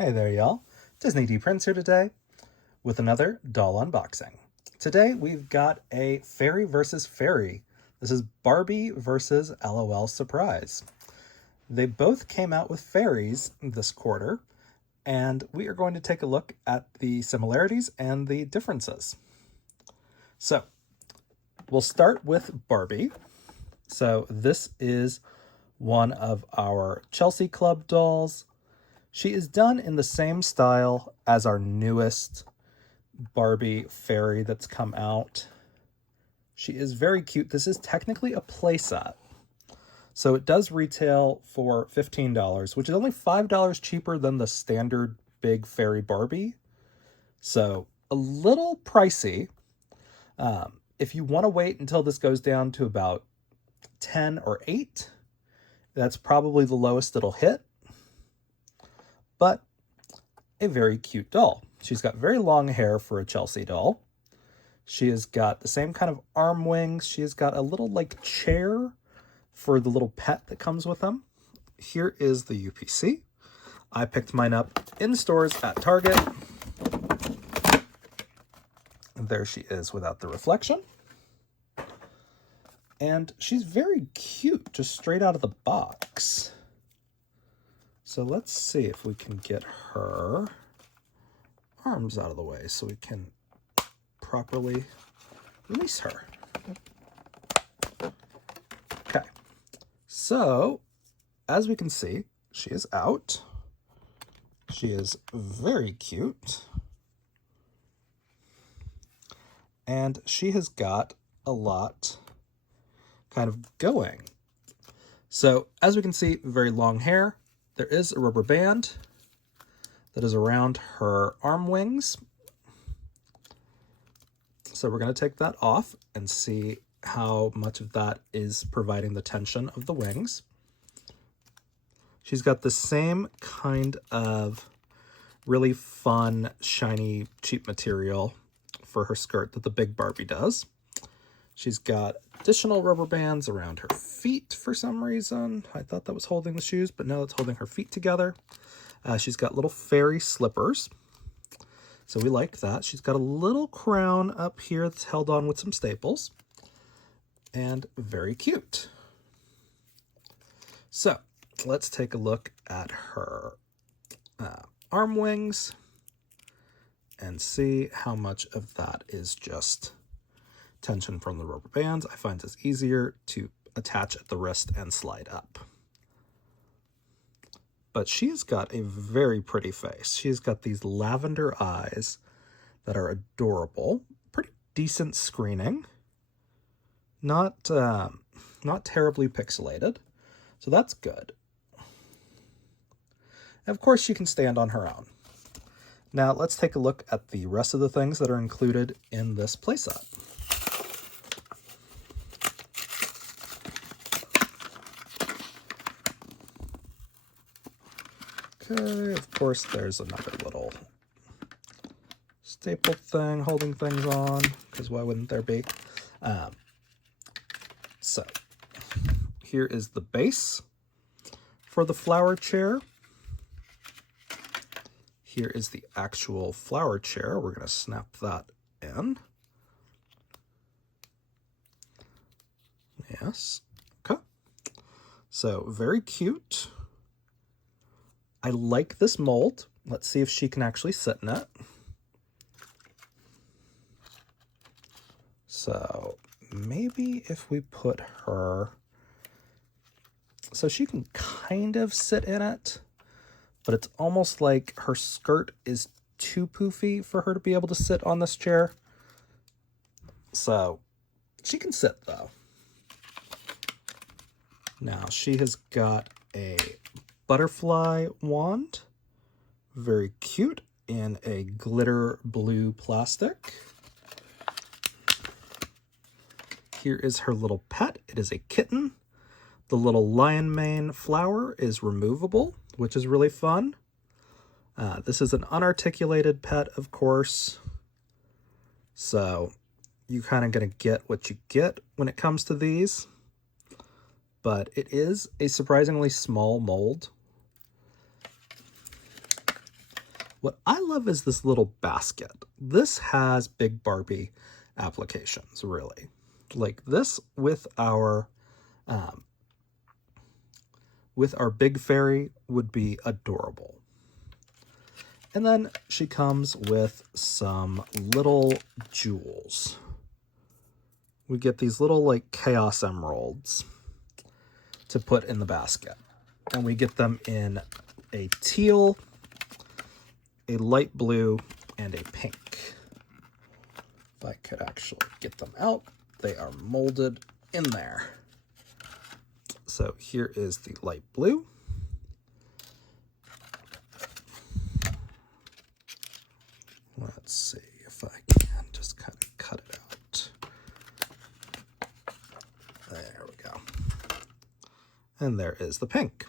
Hey there, y'all. Disney D Prince here today with another doll unboxing. Today we've got a Fairy versus Fairy. This is Barbie versus LOL Surprise. They both came out with fairies this quarter, and we are going to take a look at the similarities and the differences. So, we'll start with Barbie. So, this is one of our Chelsea Club dolls. She is done in the same style as our newest Barbie fairy that's come out. She is very cute. This is technically a playset. So it does retail for $15, which is only $5 cheaper than the standard big fairy Barbie. So a little pricey. If you want to wait until this goes down to about 10 or 8, that's probably the lowest it'll hit. But a very cute doll. She's got very long hair for a Chelsea doll. She has got the same kind of arm wings. She has got a little like chair for the little pet that comes with them. Here is the UPC. I picked mine up in stores at Target. And there she is without the reflection. And she's very cute, just straight out of the box. So let's see if we can get her arms out of the way so we can properly release her. Okay, so as we can see, she is out. She is very cute. And she has got a lot kind of going. So as we can see, very long hair. There is a rubber band that is around her arm wings. So we're going to take that off and see how much of that is providing the tension of the wings. She's got the same kind of really fun, shiny, cheap material for her skirt that the big Barbie does. She's got additional rubber bands around her feet for some reason. I thought that was holding the shoes, but no, it's holding her feet together. She's got little fairy slippers, so we like that. She's got a little crown up here that's held on with some staples, and very cute. So let's take a look at her arm wings and see how much of that is just tension from the rubber bands. I find this easier to attach at the wrist and slide up. But she's got a very pretty face. She's got these lavender eyes that are adorable. Pretty decent screening. Not terribly pixelated. So that's good. And of course, she can stand on her own. Now let's take a look at the rest of the things that are included in this playset. Okay, of course, there's another little staple thing holding things on, because why wouldn't there be? So, here is the base for the flower chair. Here is the actual flower chair. We're going to snap that in. Yes. Okay. So, very cute. I like this mold. Let's see if she can actually sit in it. So maybe if we put her, so she can kind of sit in it, but it's almost like her skirt is too poofy for her to be able to sit on this chair. So she can sit though. Now she has got a butterfly wand, very cute, in a glitter blue plastic. Here is her little pet. It is a kitten. The little lion mane flower is removable, which is really fun. This is an unarticulated pet, of course. So you're kind of going to get what you get when it comes to these. But it is a surprisingly small mold. What I love is this little basket. This has big Barbie applications, really. Like this um, with our big fairy would be adorable. And then she comes with some little jewels. We get these little like chaos emeralds to put in the basket. And we get them in a teal, a light blue, and a pink. If I could actually get them out, they are molded in there. So here is the light blue. Let's see if I can just kind of cut it out. There we go. And there is the pink.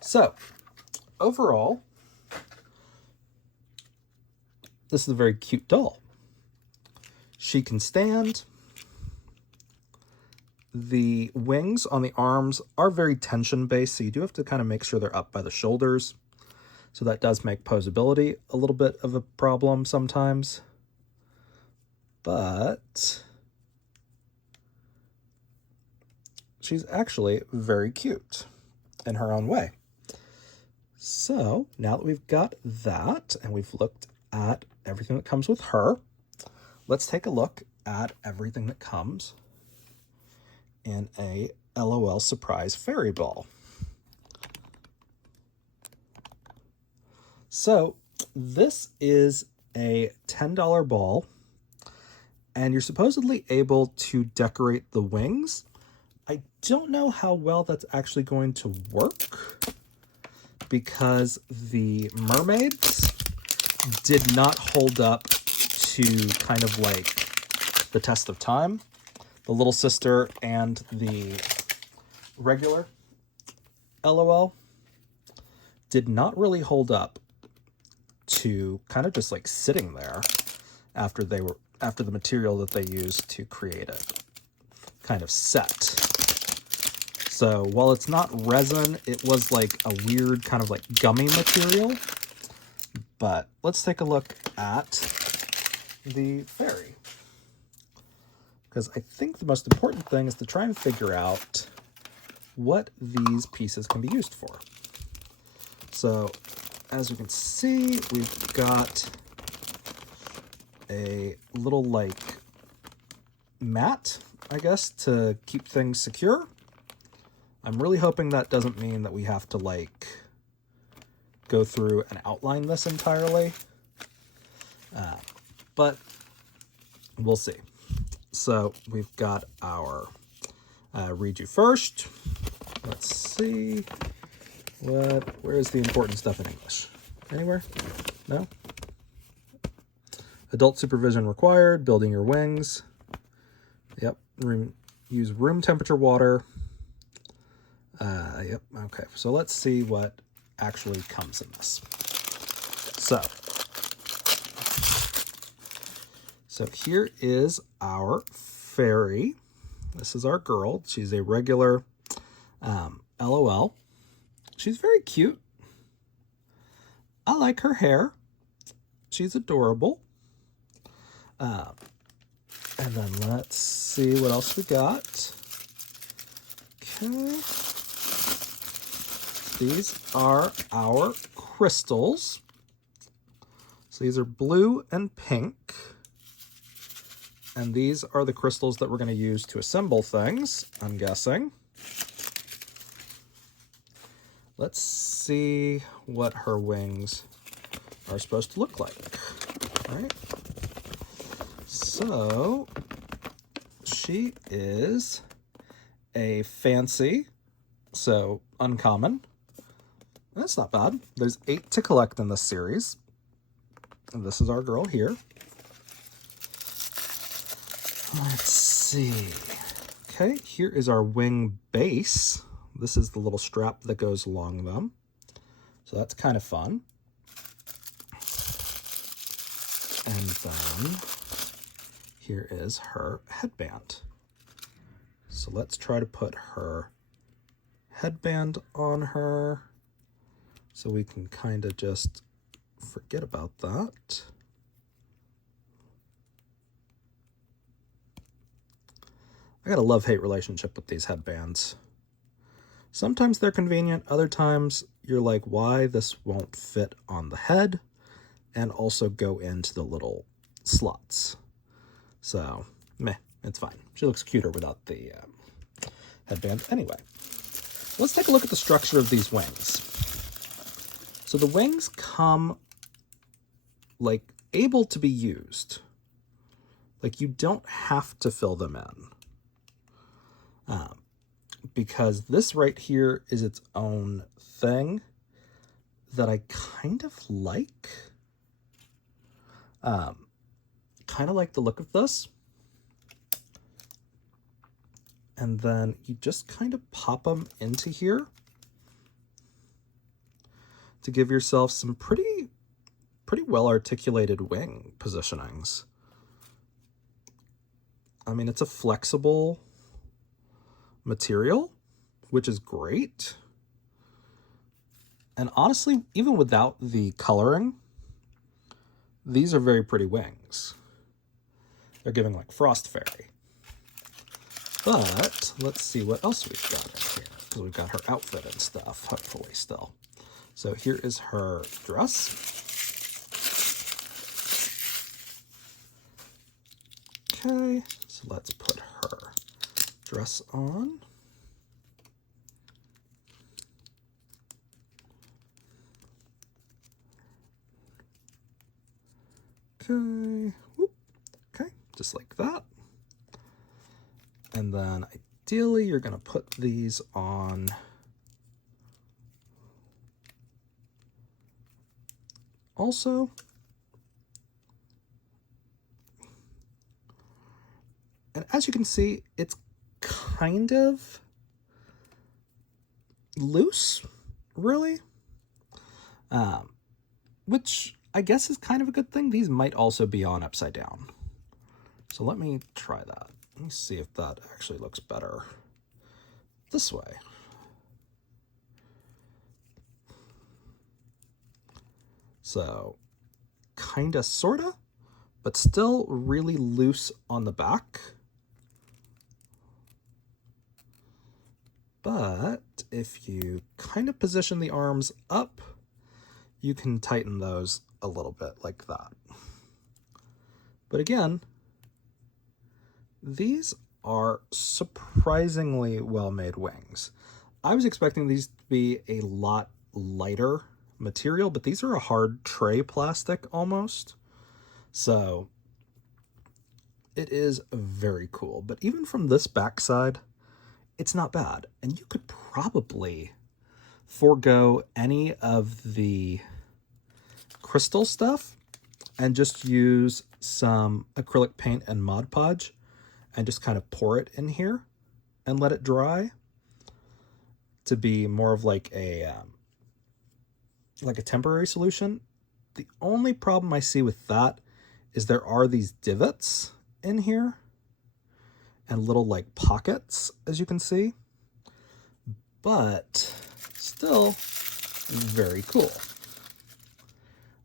So, overall, this is a very cute doll. She can stand. The wings on the arms are very tension-based, so you do have to kind of make sure they're up by the shoulders. So that does make posability a little bit of a problem sometimes. But she's actually very cute in her own way. So now that we've got that and we've looked at everything that comes with her, let's take a look at everything that comes in a LOL Surprise Fairy Ball. So this is a $10 ball, and you're supposedly able to decorate the wings. I don't know how well that's actually going to work because the mermaids did not hold up to kind of like the test of time. The little sister and the regular LOL did not really hold up to kind of just like sitting there after the material that they used to create it kind of set. So while it's not resin, it was like a weird kind of like gummy material. But let's take a look at the fairy, because I think the most important thing is to try and figure out what these pieces can be used for. So as you can see, we've got a little like mat, I guess, to keep things secure. I'm really hoping that doesn't mean that we have to like go through and outline this entirely, but we'll see. So we've got our read you first. Let's see. Where's the important stuff in English? Anywhere? No? Adult supervision required, building your wings. Yep. Use room temperature water. Yep. Okay. So let's see what actually comes in this. So here is our fairy. This is our girl. She's a regular LOL. She's very cute. I like her hair. She's adorable. And then let's see what else we got. Okay. These are our crystals. So these are blue and pink. And these are the crystals that we're going to use to assemble things, I'm guessing. Let's see what her wings are supposed to look like. All right. So she is a fancy, so uncommon. That's not bad. There's 8 to collect in this series. And this is our girl here. Let's see. Okay, here is our wing base. This is the little strap that goes along them. So that's kind of fun. And then here is her headband. So let's try to put her headband on her. So we can kind of just forget about that. I got a love-hate relationship with these headbands. Sometimes they're convenient, other times you're like, why this won't fit on the head and also go into the little slots. So, meh, it's fine. She looks cuter without the headband. Anyway, let's take a look at the structure of these wings. So the wings come like able to be used. Like you don't have to fill them in. Because this right here is its own thing that I kind of like. Kind of like the look of this. And then you just kind of pop them into here to give yourself some pretty well articulated wing positionings. I mean, it's a flexible material, which is great. And honestly, even without the coloring, these are very pretty wings. They're giving like Frost Fairy. But let's see what else we've got in here, because we've got her outfit and stuff, hopefully still. So here is her dress. Okay, so let's put her dress on. Okay, whoop. Okay, just like that. And then ideally you're gonna put these on also. And as you can see, it's kind of loose, really, which I guess is kind of a good thing. These might also be on upside down. So let me try that. Let me see if that actually looks better this way. So kinda, sorta, but still really loose on the back. But if you kind of position the arms up, you can tighten those a little bit like that. But again, these are surprisingly well-made wings. I was expecting these to be a lot lighter material, but these are a hard tray plastic almost. So it is very cool. But even from this backside, it's not bad. And you could probably forego any of the crystal stuff and just use some acrylic paint and Mod Podge and just kind of pour it in here and let it dry to be more of like a temporary solution. The only problem I see with that is there are these divots in here and little like pockets, as you can see, but still very cool.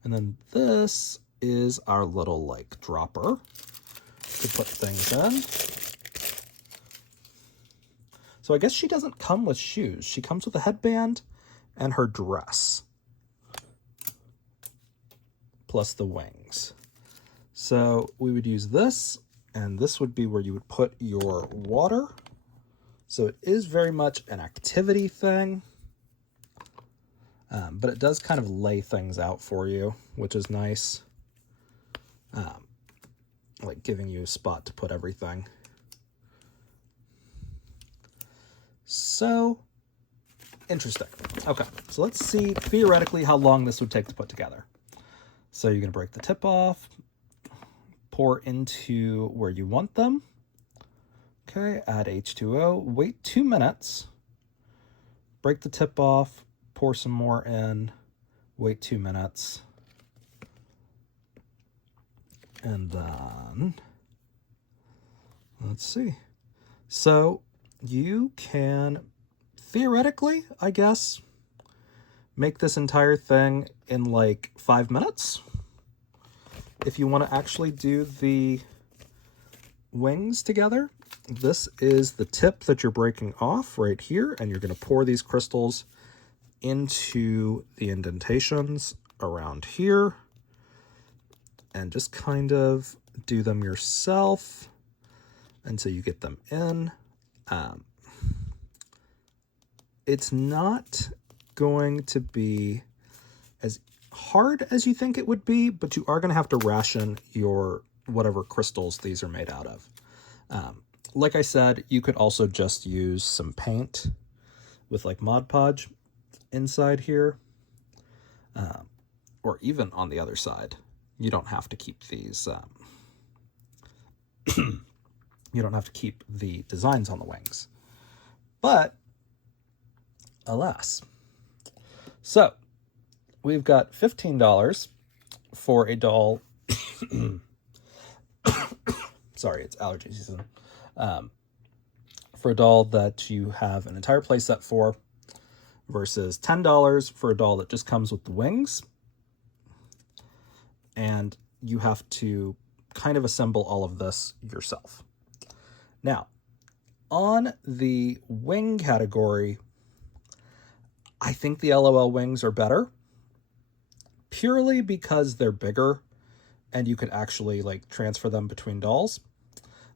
And then this is our little like dropper to put things in. So I guess she doesn't come with shoes. She comes with a headband and her dress, plus the wings. So we would use this, and this would be where you would put your water. So it is very much an activity thing, but it does kind of lay things out for you, which is nice. Like giving you a spot to put everything. So interesting. Okay, so let's see theoretically how long this would take to put together. So you're gonna break the tip off, pour into where you want them. Okay, add H2O, wait 2 minutes, break the tip off, pour some more in, wait 2 minutes, and then, let's see. So you can, theoretically, I guess, make this entire thing in like 5 minutes. If you want to actually do the wings together, this is the tip that you're breaking off right here, and you're going to pour these crystals into the indentations around here and just kind of do them yourself until you get them in. It's not going to be as hard as you think it would be, but you are going to have to ration your whatever crystals these are made out of. Like I said, you could also just use some paint with like Mod Podge inside here, or even on the other side. You don't have to keep these, you don't have to keep the designs on the wings. But, alas. So, we've got $15 for a doll. Sorry, it's allergy season. For a doll that you have an entire playset for, versus $10 for a doll that just comes with the wings. And you have to kind of assemble all of this yourself. Now, on the wing category, I think the LOL wings are better, purely because they're bigger and you could actually like transfer them between dolls.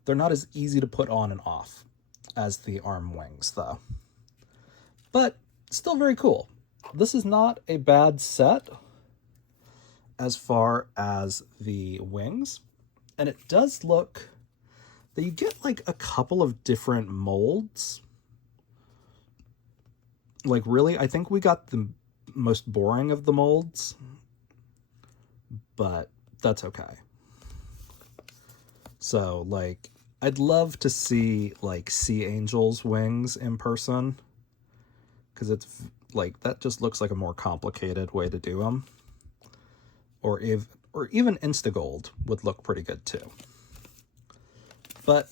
They're not as easy to put on and off as the arm wings though, but still very cool. This is not a bad set as far as the wings, and it does look that you get like a couple of different molds. Like really, I think we got the most boring of the molds, but that's okay. So like, I'd love to see like Sea Angel's wings in person, because it's like, that just looks like a more complicated way to do them. Or even Instagold would look pretty good too. But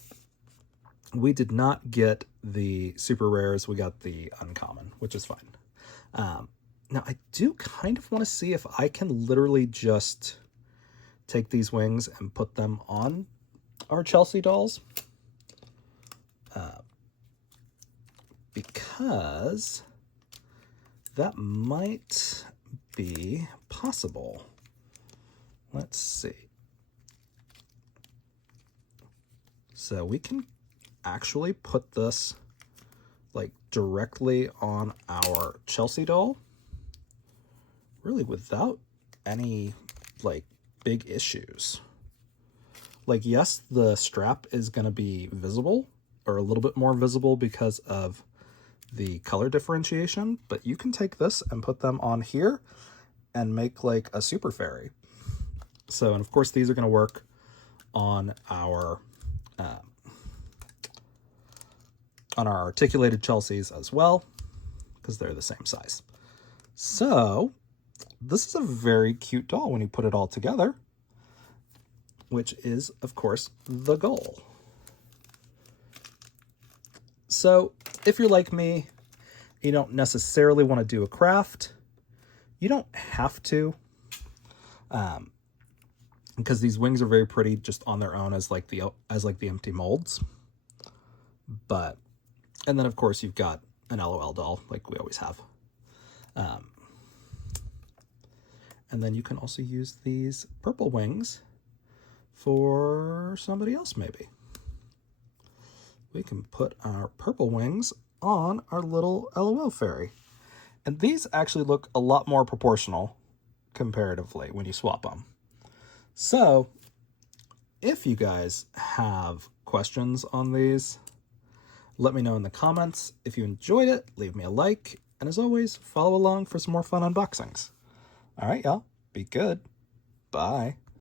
we did not get the super rares, we got the uncommon, which is fine. Now I do kind of want to see if I can literally just take these wings and put them on our Chelsea dolls. Because that might be possible. Let's see. So we can actually put this like directly on our Chelsea doll, really without any like big issues. Like, yes, the strap is going to be visible, or a little bit more visible because of the color differentiation, but you can take this and put them on here and make like a super fairy. So, and of course these are going to work on our articulated Chelseas as well, because they're the same size. So this is a very cute doll when you put it all together, which is of course the goal. So if you're like me, you don't necessarily want to do a craft, you don't have to, because these wings are very pretty just on their own as like the empty molds. But, and then of course you've got an LOL doll like we always have. And then you can also use these purple wings for somebody else maybe. We can put our purple wings on our little LOL fairy. And these actually look a lot more proportional comparatively when you swap them. So if you guys have questions on these, let me know in the comments. If you enjoyed it, leave me a like. And as always, follow along for some more fun unboxings. All right, y'all, be good. Bye.